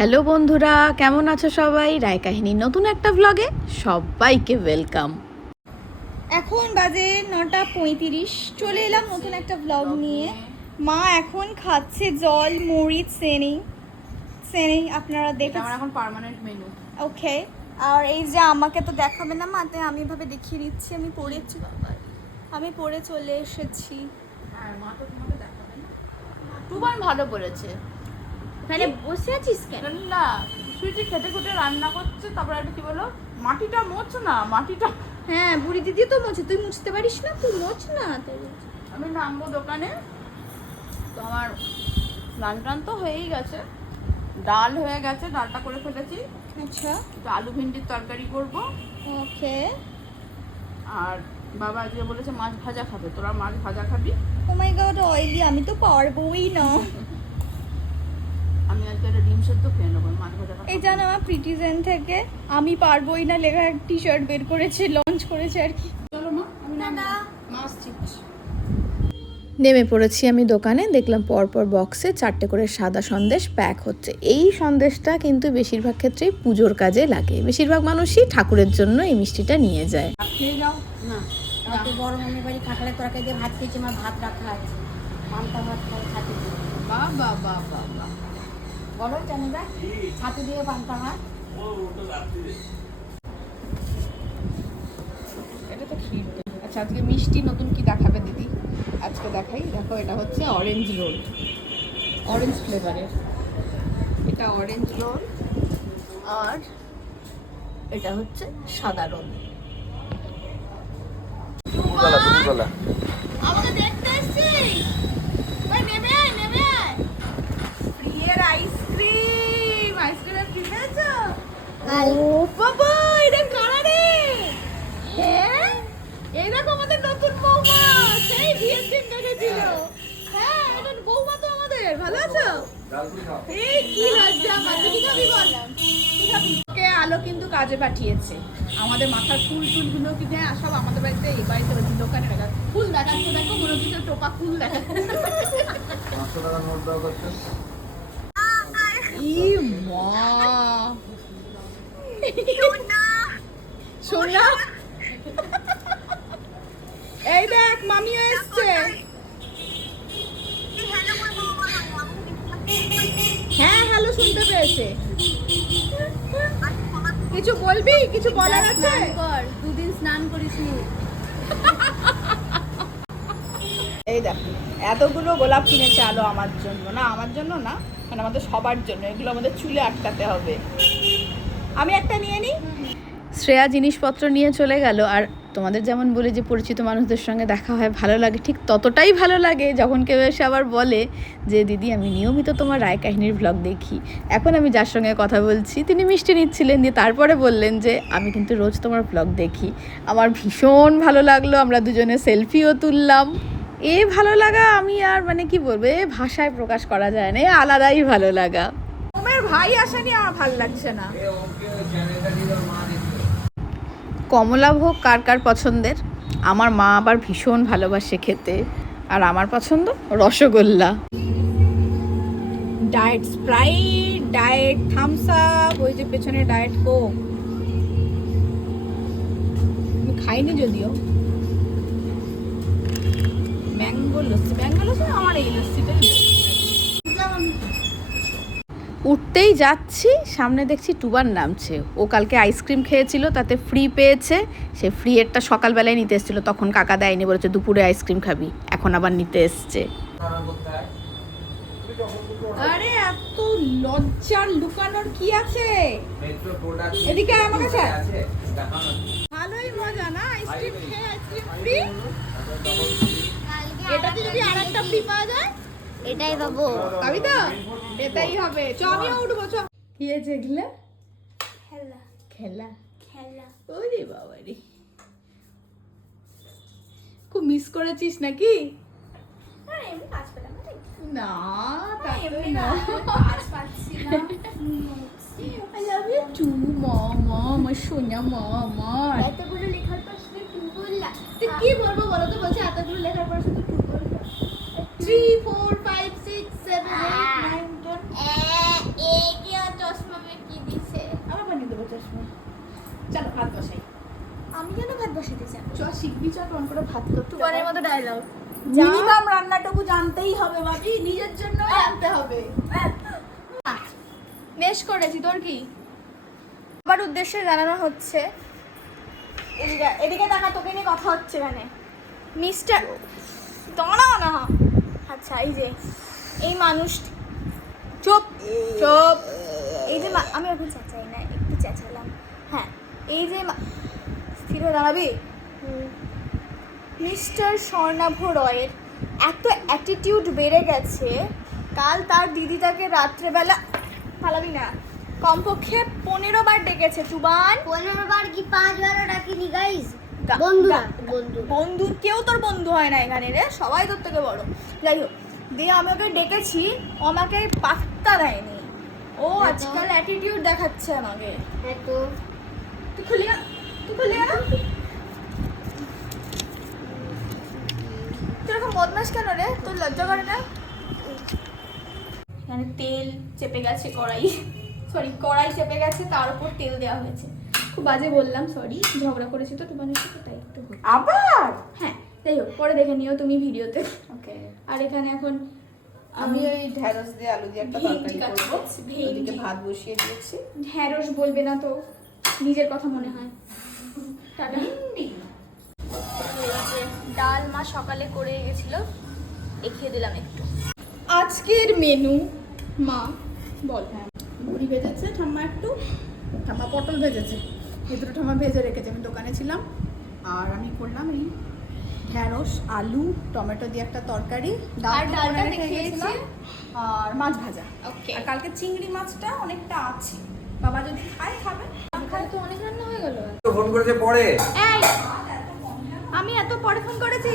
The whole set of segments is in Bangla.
হ্যালো বন্ধুরা কেমন আছো সবাই? রায় কাহিনীর নতুন একটা ব্লগে সবাইকে ওয়েলকাম এখন বাজে নটা পঁয়ত্রিশ চলে এলাম নতুন একটা ব্লগ নিয়ে। মা এখন খাচ্ছে জল মরিচ সেনি সেনি আপনারা এটা দেখেছেন আমার এখন পার্মানেন্ট মেনু ওকে আর এই যে আমাকে তো দেখাবে না মা তাই আমি এভাবে দেখিয়ে দিচ্ছি আমি পড়েছি আমি পড়ে চলে এসেছি। আর মা তো তোমাকে দেখাবে না। ভালো করেছে মানে বসে আছিস কেন? না সুইটি খেটে খুটে রান্না করছে তারপরে একটা কি বলো? মাটিটা মোচ না মাটিটা হ্যাঁ বুড়ি দিদি তো মুছে তুই মুছতে পারিস না? তুই মোছ না আমি নামবো দোকানে। তো আমার স্নান টান তো হয়েই গেছে। ডাল হয়ে গেছে ডালটা করে ফেলেছি। আচ্ছা। আলু ভিন্ডির তরকারি করব। ওকে। আর বাবা আজকে বলেছে মাছ ভাজা খাবে তোরা মাছ ভাজা খাবি। ও মাই গড অয়েলি আমি তো পারবোই না। আমি আজকে একটা ডিম সেদ্ধ খেয়ে নেব মাছ এই জানো আমার প্রিটিজেন থেকে আমি পারবোই না লেখা এক টি শার্ট বের করেছে লঞ্চ করেছে আর কি। চলো মা আমি মাছ চিপস নেমে পড়েছি আমি দোকানে দেখলাম পরপর বক্সে চারটে করে সাদা সন্দেশ প্যাক হচ্ছে। এই সন্দেশটা কিন্তু বেশিরভাগ ক্ষেত্রেই পুজোর কাজে লাগে। বেশিরভাগ মানুষই ঠাকুরের জন্য এই মিষ্টিটা নিয়ে যায়। ভাত খেয়েছি আমার ভাত রাখা আছে। খাই বলো জানিবা ছাতু দিয়ে পান্তা ভাত। এটা তো ক্ষীর আচ্ছা আজকে মিষ্টি নতুন কি দেখাবে দিদি? আজকে দেখাই। দেখো এটা হচ্ছে অরেঞ্জ রোল অরেঞ্জ ফ্লেভারের এটা অরেঞ্জ রোল আর এটা হচ্ছে সাদা রোল আমাকে দেখতে এসেছিস নেমে আয় নেমে আয় প্রিয়ের আইসক্রিম আইসক্রিম ফ্রি পেয়েছ ও বাবা এটা কারা রে? হ্যাঁ? এই আমাদের নতুন বৌমা সেই বিয়ের দিন দেখেছিল। হ্যাঁ এটা বৌমা তো আমাদের ভালো আছো? এই কি লজ্জা মাঝে কি খাবি বল? কি কে আলো কিন্তু কাজে পাঠিয়েছে। আমাদের মাথার ফুল টুলগুলো কি দেয় সব আমাদের বাড়িতে এই বাড়িতে রয়েছে দোকানে রাখা ফুল দেখাচ্ছে দেখো মনে হচ্ছে টোপা ফুল দেখাচ্ছে। পাঁচশো টাকা নোট দেওয়া করছে ই মা। সোনা। এই দেখ মামিও এসছে। হ্যাঁ হ্যালো শুনতে পেয়েছে। কিছু বলবি? কিছু বলার আছে? কর দুদিন স্নান করিসনি এই দেখ এতগুলো গোলাপ কিনেছে আলো আমার জন্য না? আমার জন্য না মানে আমাদের সবার জন্য। এগুলো আমাদের চুলে আটকাতে হবে। আমি একটা নিয়ে নিই? শ্রেয়া জিনিসপত্র নিয়ে চলে গেল আর তোমাদের যেমন বলে যে পরিচিত মানুষদের সঙ্গে দেখা হয় ভালো লাগে ঠিক ততটাই ভালো লাগে যখন কেউ এসে আবার বলে যে দিদি আমি নিয়মিত তোমার রায় কাহিনীর ভ্লগ দেখি। এখন আমি যার সঙ্গে কথা বলছি তিনি মিষ্টি নিচ্ছিলেন দিয়ে তারপরে বললেন যে আমি কিন্তু রোজ তোমার ভ্লগ দেখি। আমার ভীষণ ভালো লাগল আমরা দুজনে সেলফিও তুললাম। এ ভালো লাগা আমি আর মানে কি বলব এ ভাষায় প্রকাশ করা যায় না এ আলাদাই ভালো লাগা। ওমের ভাই আসেনি আমার ভালো লাগছে না। কমলাভোগ কার কার পছন্দের? আমার মা আবার ভীষণ ভালোবাসে খেতে। আর আমার পছন্দ rasgulla. Diet Sprite, diet Thums Up ওই যে পেছনে ডায়েট কোক। আমি খাইনি যদিও। ম্যাঙ্গো লস্যি ম্যাঙ্গো লস্যি আমার এই লস্যিটাই উঠতেই যাচ্ছি সামনে দেখছি টুবার নামছে। ও কালকে আইসক্রিম খেয়েছিল তাতে ফ্রি পেয়েছে। সে ফ্রি এরটা সকালবেলায় নিতে এসেছিল তখন কাকা দেয়নি বলেছে দুপুরে আইসক্রিম খাবি। এখন আবার নিতে এসছে। আরে এত লজ্জার লুকানোর কি আছে? এদিকে আমার কাছে? ভালোই মজা না? আইসক্রিম খেয়ে আইসক্রিম ফ্রি এটাতে যদি আরেকটা ফ্রি পাওয়া যায়? এটাই বাবু। পাবি তো এটাই হবে। চ আমিও উঠবো চ। কি আছে এগুলো? খেলা। খেলা? খেলা। ওরে বাবা রে। খুব মিস করেছিস নাকি? না না। কাজ পাচ্ছি you too, mama. আমার সোনা মামা এতগুলো লেখার পর শুধু টু বললা। তুই কি বলব বলো তো বলছে এতগুলো লেখার পর শুধু two three four five six seven eight nine ten এ কি হচ্ছে বসবে চলো ভাত বসাই। আমি কেন ভাত বসাতে চাই? চ শিখবি চ কেমন করে ভাত করতে তুবারের মতো ডায়লগ মিনিমাম রান্নাটুকু জানতেই হবে ভাবি নিজের জন্য জানতে হবে। বেশ করেছি তোর কি? আমার উদ্দেশ্যে জানানো হচ্ছে এদিকে এদিকে টাকা তোকে নিয়ে কথা হচ্ছে এখানে। মিস্টার দাঁড়া না। আচ্ছা এই যে এই মানুষ চুপ চুপ। এই যে আমি এখন চেঁচাই না একটু চেঁচালাম হ্যাঁ এই যে স্থির হয়ে দাঁড়াবি? মিস্টার স্বর্ণাভ রয়ের এত অ্যাটিটিউড বেড়ে গেছে কাল তার দিদি তাকে রাত্রেবেলা পালাবি না। কমপক্ষে পনেরো বার ডেকেছে চুবান। পনেরো বার কি পাঁচ বারো ডাকিনি গাইস গা- বন্ধুরা গা- বন্ধু কেউ তোর বন্ধু হয় না এখানে রে সবাই তোর থেকে বড়। যাই হোক দিয়ে আমি ওকে ডেকেছি ও আমাকে পাত্তা দেয়নি। ও আজকাল অ্যাটিটিউড দেখাচ্ছে আমাকে। তুই খুলি না তুই খুলি না এরকম বদমাস কেন রে? তোর লজ্জা করে না? এখানে তেল চেপে গেছে কড়াই। সরি কড়াই চেপে গেছে তার উপর তেল দেওয়া হয়েছে। খুব বাজে বললাম সরি ঝগড়া করেছি তো তোমাদের সাথে তাই একটু আবার? হ্যাঁ যাই হোক পরে দেখে নিও তুমি ভিডিওতে। ওকে আর এখানে এখন আমি ওই ঢেঁড়স দিয়ে আলু দিয়ে একটা তরকারি করব। ওদিকে ভাত বসিয়ে দিয়েছি। ঢ্যাঁড়স বলবে না তো নিজের কথা মনে হয়। টাটা। ডাল মা সকালে করে গেছিল দেখিয়ে দিলাম একটু। আজকের মেনু মা বল। হ্যাঁ মুড়ি ভেজেছে ঠাম্মা একটু। ঠাম্মা পটল ভেজেছে। এই দুটো ঠাম্মা ভেজে রেখেছে। আমি দোকানে ছিলাম আর আমি করলাম এই ঢ্যাঁড়স আলু টমেটো দিয়ে একটা তরকারি ডাল আর ডালটা দেখিয়েছি। আর মাছ ভাজা। ওকে আর কালকে চিংড়ি মাছটা অনেকটা আছে। বাবা যদি খায় খাবে। খাই। তো অনেক রান্না হয়ে গেল। ফোন করেছে পরে। এই আমি এত পরে ফোন করেছি?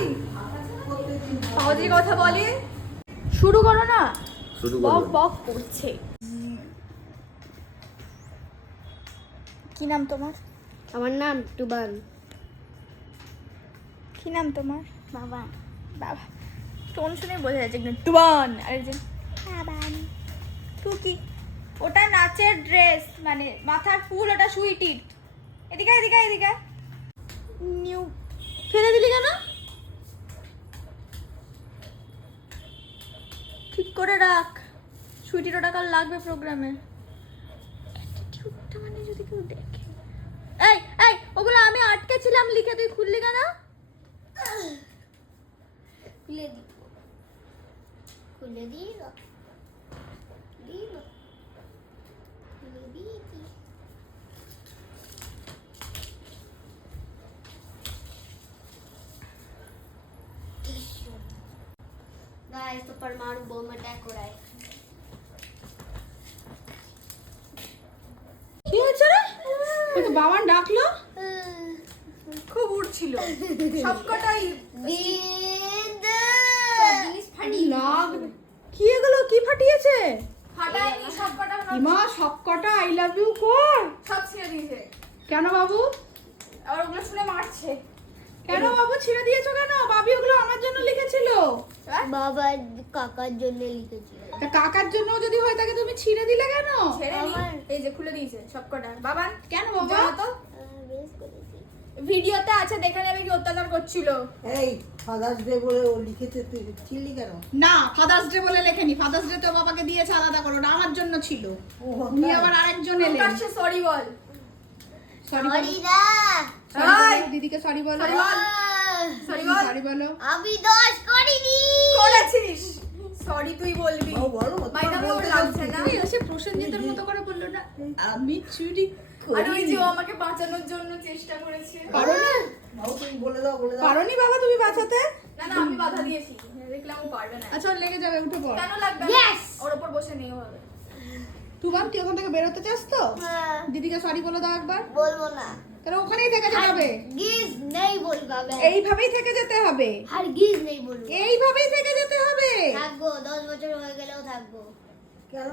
সহজে কথা বলে। শুরু করো না। শুরু বক বক করছে। কি নাম তোমার? আমার নাম টুবান। কি নাম তোমার? বাবা। বাবা। টোন শুনে বোঝা যাচ্ছে একজন টুবান। আরেকজন বাবান টুকি ওটা নাচের ড্রেস মানে মাথার ফুল ওটা সুইটির এদিকে এদিকে এদিকে নিউ ফেলে দিলি কেন? ঠিক করে রাখ। সুইটির ওটা কাল লাগবে প্রোগ্রামে যদি কেউ দেখে এই এই ওগুলো আমি আটকে ছিলাম লিখে তুই খুললি কেন খুলে দিব খুলে দিল দিল খুলে দিয়েছি गाइस तो परमाणु बम अटैक हो रहा है তোকে বাবা ডাকলো খুব উড়ছিল। সবকটাই কি এগুলো? কি ফাটিয়েছে? সবকটা আই লাভ ইউ কর সব ছিঁড়ে দিয়েছে। কেন বাবু? আবার ওগুলো শুনে মারছে। কেন বাবু? ছিঁড়ে দিয়েছ কেন? বাবি ওগুলো আমার জন্য লিখেছিল। বাবা কাকার জন্য লিখেছিল। তা কাকার জন্য যদি হয় তাকে তুমি ছিঁড়ে দিলে কেন? ছেড়ে নি। এই যে খুলে দিয়েছে সবকটা। বাবান কেন বাবা? জানো তো? ভিডিওতে আছে দেখে নেবে কি অত্যাচার করছিল। এই ফাদার্স ডে বলে ও লিখেছে তুই চিনলি কেন? না ফাদার্স ডে বলে লেখেনি। ফাদার্স ডে তো বাবাকে দিয়েছে আলাদা করে ওটা আমার জন্য ছিল। ও উনি আবার আরেকজন এলেন। প্রকাশ্যে সরি বল। সরি সরি না। এই! দিদিকে সরি বল। সরি বল। সরি বলো। আমি দোষ করিনি। করেছিস? সরি তুই বলবি। ও ওর লাগছে না? এই এসে প্রসেনজিতের মতো করে বলল না? আমি চুরি আর ওই যে আমাকে বাঁচানোর জন্য চেষ্টা করেছে। পারোনি বাবু তুমি বলে দাও বলে দাও। পারোনি বাবা তুমি বাঁচাতে? না না আমি বাধা দিয়েছি। দেখলাম ও পারবে না। আচ্ছা লেগে যাবে উঠে পড়। কেন লাগবে? ওর উপর বসে নেই হবে। তুমান তুই ওখান থেকে বেরোতে চাস তো? হ্যাঁ, দিদিকে সরি বলে দাও একবার। বলব না। তাহলে ওখানেই থেকে যেতে হবে? গিজ নেই বলবা এইভাবেই থেকে যেতে হবে? আর গিজ নেই বলব। এইভাবেই থেকে যেতে হবে? থাকব 10 বছর হয়ে গেলেও থাকব। কেন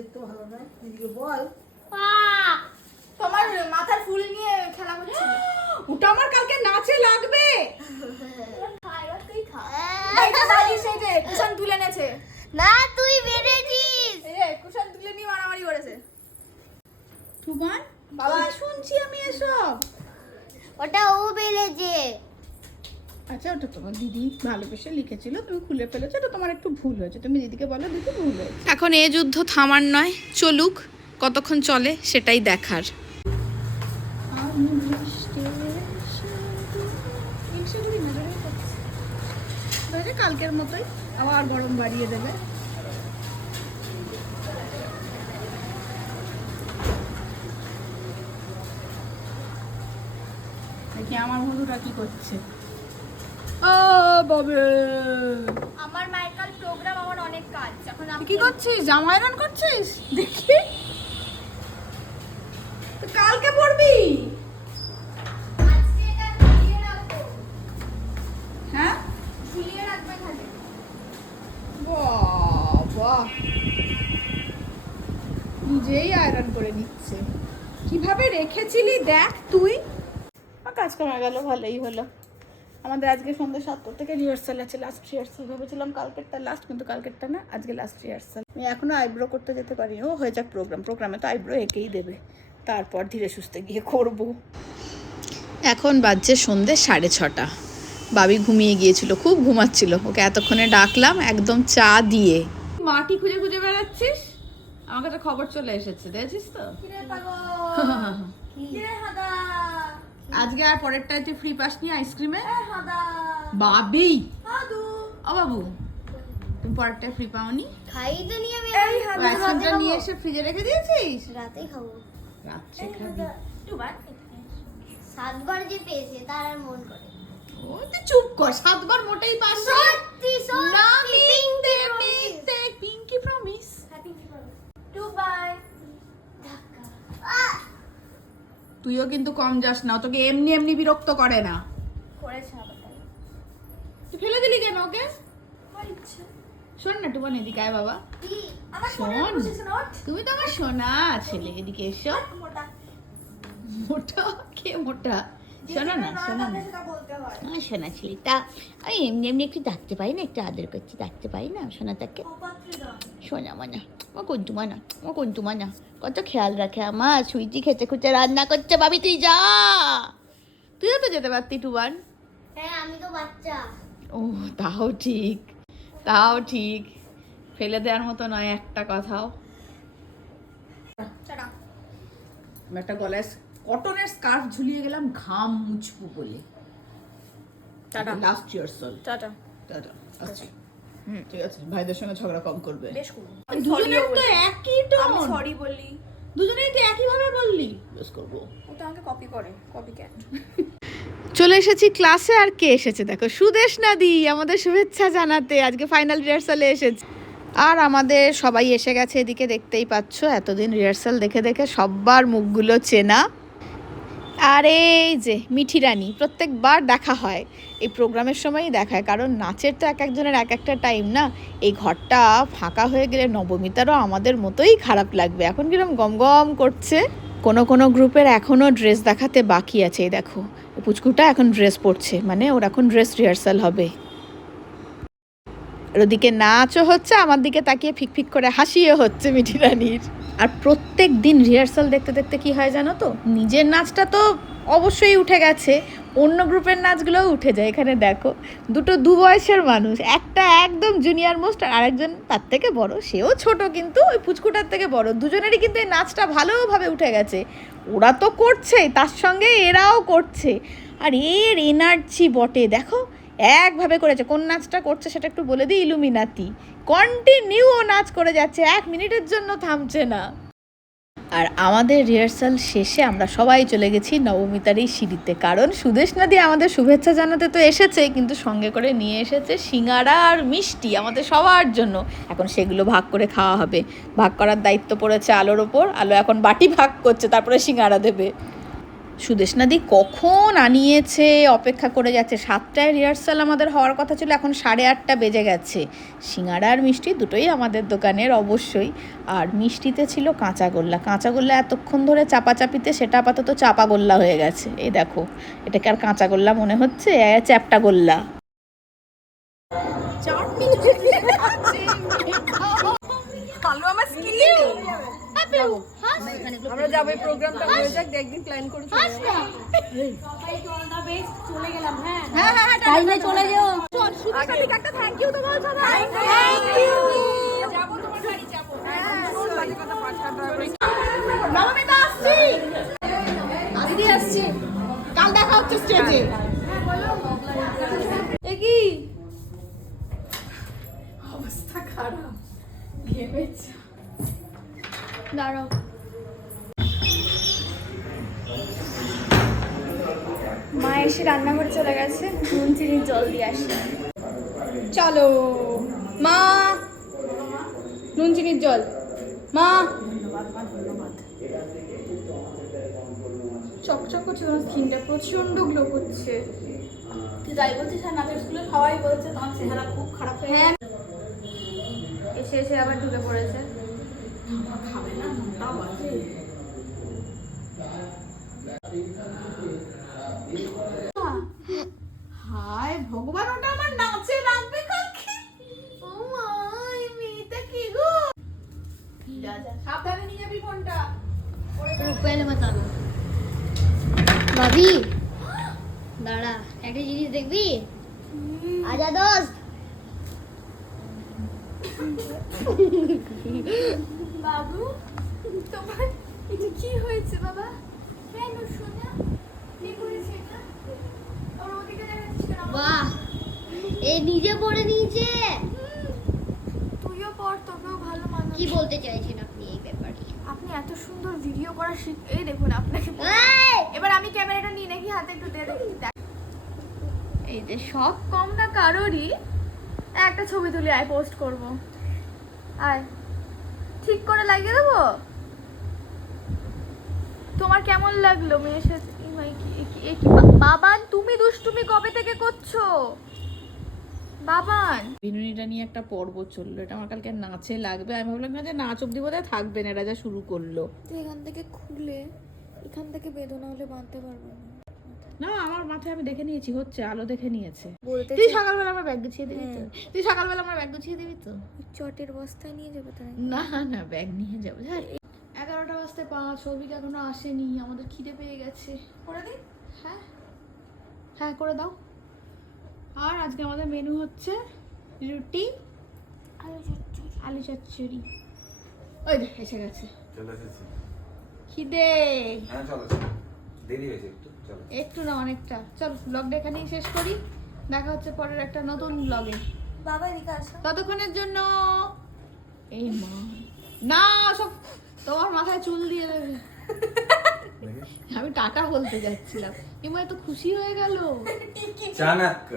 এত ভালো না? বল। তোমার মাথার ফুল নিয়ে খেলা ওটা আমার কালকে নাচে লাগবে। হ্যাঁ। কুশন তুলে নেছে না তুই বেড়েছিস কুশন তুলে নিয়ে মারামারি করেছে। টু ওয়ান বাবা শুনছি আমি এসব ওটা ও বেলেছে আচ্ছা ওটা তোমার দিদি ভালোবেসে লিখেছিল তুমি খুলে ফেলেছো এটা তোমার একটু ভুল হয়েছে তুমি দিদিকে বলো দিদি ভুল হয়েছে এখন এ যুদ্ধ থামার নয় চলুক কতক্ষণ চলে সেটাই দেখার কালকের মতোই আবার গরম বাড়িয়ে দেবে দেখি আমার বন্ধুরা কি করছে? ও বাবে। আমার মায়ের কাল প্রোগ্রাম আমার অনেক কাজ। এখন তুই কি করছিস? জামা আয়রন করছিস? দেখি। কালকে পড়বি? হ্যাঁ? ঝুলিয়ে রাখবে খালি বাবা। নিজেই আয়রন করে নিচ্ছে। কীভাবে রেখেছিলি দেখ তুই? কাজ করা গেল ভালোই হলো। আমাদের আজকে সন্ধ্যে সাতটা থেকে রিহার্সাল আছে লাস্ট রিহার্সাল ভেবেছিলাম কালকেরটা লাস্ট কিন্তু কালকেরটা না আজকে লাস্ট রিহার্সাল আমি এখনও আইব্রো করতে যেতে পারি ও হয়ে যাক প্রোগ্রাম প্রোগ্রামে তো আইব্রো এঁকেই দেবে। তারপর ধীরে সুস্থে গিয়ে করব। এখন বাজছে সন্ধে সাড়ে ছটা। বাবি ঘুমিয়ে গিয়েছিল খুব ঘুমাচ্ছিল। ওকে এতক্ষণে ডাকলাম একদম চা দিয়ে। মাটি খুঁজে খুঁজে বেড়াচ্ছিস? আমার কাছে খবর চলে এসেছে দেখেছিস তো কিরে পাগল কিরে হাদা আজকে আর পরেরটায় তুই ফ্রি পাস নি আইসক্রিমে ও বাবু তুমি পরেরটায় ফ্রি পাওনি? খাই তো নিয়ে আমি আইসক্রিমটা নিয়ে এসে ফ্রিজে রেখে দিয়েছিস? রাতেই খাব। রাত্রে খাবি। সাতবার যে পেয়েছে তার আর মন করে। তুই চুপ কর সাতবার মোটেই পাস সত্যি না পিঙ্কি প্রমিস টু বাই তুইও কিন্তু কম যাস না তোকে এমনি এমনি বিরক্ত করে না। তুই। ফেলে দিলি কেন ওকে? শোন না টুবান এদিকে আয় বাবা। শোন। তুমি তো আমার সোনা ছেলে এদিকে এসো। মোটা। মোটা? কে মোটা? শোনো না শোনো না। হয়। আমার সোনা ছেলেটা আমি এমনি এমনি একটু ডাকতে পারি না একটু আদর করছি ডাকতে পারি না সোনাটাকে সোনা মানা ও কুন্তুমা না ও কুন্তুমা না কত খেয়াল রাখে আমার সুইটি খেতে খুঁজে রান্না করছে ভাবি তুই যা। তুইও তো যেতে পারতি টুবান। হ্যাঁ আমি তো বাচ্চা। ও তাও ঠিক তাও ঠিক। ফেলে দেওয়ার মতো নয় একটা কথাও। একটা গলায় কটনের স্কার্ফ ঝুলিয়ে গেলাম ঘাম মুছবো বলে। টাটা। লাস্ট ইয়ার সল টাটা। টাটা আসছি। ঠিক আছে ভাইদের সঙ্গে ঝগড়া কম করবে। বেশ করব। দুজনের তো একই আমি সরি বলি দুজনেই তো একই ভাবে বললি। বেশ করব। ওটা আমাকে কপি করে কপি ক্যাট চলে এসেছি ক্লাসে আর কে এসেছে? দেখো সুদেশ নাদি আমাদের শুভেচ্ছা জানাতে আজকে ফাইনাল রিহার্সালে এসেছে। আর আমাদের সবাই এসে গেছে এদিকে দেখতেই পাচ্ছ এতদিন রিহার্সাল দেখে দেখে সবার মুখগুলো চেনা। আর এই যে মিঠি রানী, প্রত্যেকবার দেখা হয়। এই প্রোগ্রামের সময়ই দেখা হয়, কারণ নাচের তো এক একজনের এক একটা টাইম না? এই ঘরটা ফাঁকা হয়ে গেলে নবমিতারও আমাদের মতোই খারাপ লাগবে। এখন কিরম গম গম করছে? কোনো কোনো গ্রুপের এখনও ড্রেস দেখাতে বাকি আছে, এই দেখো। পুচকুটা এখন ড্রেস পরছে মানে ওর এখন ড্রেস রিহার্সাল হবে। আর ওদিকে নাচও হচ্ছে, আমার দিকে তাকিয়ে ফিক ফিক করে হাসিও হচ্ছে মিঠি রানীর। আর প্রত্যেক দিন রিহার্সাল দেখতে দেখতে কি হয় জানো তো? নিজের নাচটা তো অবশ্যই উঠে গেছে, অন্য গ্রুপের নাচগুলোও উঠে যায়। এখানে দেখো, দুটো দু বয়সের মানুষ, একটা একদম জুনিয়র মোস্ট আর আরেকজন তার থেকে বড়। সেও ছোট কিন্তু, ওই পুচকুটার থেকে বড়। দুজনেরই কিন্তু এই নাচটা ভালোভাবে উঠে গেছে। ওরা তো করছে, তার সঙ্গে এরাও করছে। আর এর এনার্জি বটে। দেখো একভাবে করেছে। কোন নাচটা করছে সেটা একটু বলে দিই, ইলুমিনাতি। কন্টিনিউ ও নাচ করে যাচ্ছে, এক মিনিটের জন্য থামছে না। আর আমাদের রিহার্সাল শেষে আমরা সবাই চলে গেছি নবমিতার এই সিঁড়িতে। কারণ সুদেশ নাদি আমাদের শুভেচ্ছা জানাতে তো এসেছে, কিন্তু সঙ্গে করে নিয়ে এসেছে সিঙ্গারা আর মিষ্টি আমাদের সবার জন্য। এখন সেগুলো ভাগ করে খাওয়া হবে। ভাগ করার দায়িত্ব পড়েছে আলোর ওপর। আলো এখন বাটি ভাগ করছে, তারপরে সিঙ্গারা দেবে। সুদেশ নাদি কখন আনিয়েছে, অপেক্ষা করে যাচ্ছে? সাতটায় রিহার্সাল আমাদের হওয়ার কথা ছিল, এখন সাড়ে আটটা বেজে গেছে। সিঙ্গারা আর মিষ্টি দুটোই আমাদের দোকানের অবশ্যই। আর মিষ্টিতে ছিল কাঁচা গোল্লা। কাঁচা গোল্লা এতক্ষণ ধরে চাপাচাপিতে, সেটা আপাতত চাপা গোল্লা হয়ে গেছে। এই দেখো, এটাকে আর কাঁচা গোল্লা মনে হচ্ছে চ্যাপটা গোল্লা কালো আমার স্কিলে নেই হ্যাঁ আমরা যাব এই প্রোগ্রামটা হয়ে যাক একদিন প্ল্যান করে চলে গেলাম হ্যাঁ। হ্যাঁ হ্যাঁ হ্যাঁ টাইমে চলে যেও। একটা থ্যাংক ইউ তো বলছো না। থ্যাংক ইউ যাব তোমার বাড়ি যাব। হবে। নবমিতা আসছি। দিদি আসছি। কাল দেখা হচ্ছে স্টেজে মা এসে রান্নাঘরে চলে গেছে নুন চিনির জল দিয়ে আসি। চলো মা! নুন চিনির জল। মা! চকচক করছে তোমার স্কিনটা প্রচণ্ড গ্লো করছে। তুই যাই বলছিস আর নাচের স্কুলে সবাই বলছে তোমার চেহারা খুব খারাপ হয়ে হ্যাঁ। এসে এসে আবার ঢুকে পড়েছে। হায় भाभी দাঁড়া একটা জিনিস দেখবি? আজা দোস্ত। বাবু তোমার এটা কি হয়েছে বাবা? কেন শোনা কি করেছে এটা? ওর ওদিকে দেখাচ্ছিস কেন বাহ এ নিজে পড়ে নিয়েছে। তুইও পড় তোকেও ভালো মানাবে। কি বলতে এই ব্যাপারে আপনি এত সুন্দর ভিডিও করা শিখ এই দেখুন আপনাকে এবার আমি ক্যামেরাটা নিয়ে নাকি হাতে একটু দিয়ে দেখি। এই যে শখ কম না কারোরই একটা ছবি তুলে আয় পোস্ট করব। আয়। ঠিক করে লাগিয়ে দেবো? তোমার কেমন লাগল মেয়ের সাথে? এই মাই কি- এ কি- এ কি? বা- বাবান তুমি দুষ্টুমি কবে থেকে করছ? বাবান। বিনুনিটা নিয়ে একটা পর্ব চলল। এটা আমার কালকে নাচে লাগবে। আমি ভাবলাম না যে নাচ অব্দি বোধহয় থাকবে না। এটা যা শুরু করল। তুই এখান থেকে খুলে এখান থেকে বেদনা হলে বাঁধতে পারব না। না আমার মাথায় আমি দেখে নিয়েছি হচ্ছে আলো দেখে নিয়েছে। তুই সকালবেলা আমার ব্যাগ গুছিয়ে দিবি তো? তুই সকালবেলা আমার ব্যাগ গুছিয়ে দিবি তো? চটের বস্তায় নিয়ে যাবে তাই না না ব্যাগ নিয়ে যাব। হ্যাঁ এগারোটা বাজতে পাঁচ সৌভিক এখনও আসেনি। আমাদের খিদে পেয়ে গেছে। করে দিই? হ্যাঁ। হ্যাঁ করে দাও। আর আজকে আমাদের মেনু হচ্ছে রুটি আলু চচ্চড়ি। আলু চচ্চড়ি। ওই দেখ এসে গেছে। চলে এসেছি। খিদে। হ্যাঁ চলো। চলো দেরি হয়েছে একটু চলো। একটু না অনেকটা। চল ব্লগটা এখানেই শেষ করি। দেখা হচ্ছে পরের একটা নতুন ব্লগে বাবা এদিকে আসো। ততক্ষণের জন্য এই মা। না সব তোমার মাথায় চুল দিয়ে দেবে। আমি টাটা বলতে যাচ্ছিলাম। এবার তো খুশি হয়ে গেল। চাণক্য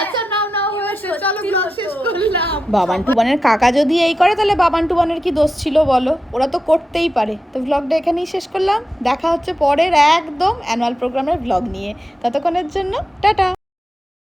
আচ্ছা নাও নাও হয়েছে চলো ব্লগ শেষ করলাম। বাবান টুবানের কাকা যদি এই করে তাহলে বাবান টুবানের কি দোষ ছিল বলো? ওরা তো করতেই পারে। তো ব্লগটা এখানেই শেষ করলাম। দেখা হচ্ছে পরের একদম অ্যানুয়াল প্রোগ্রামের ব্লগ নিয়ে। ততক্ষণের জন্য টাটা।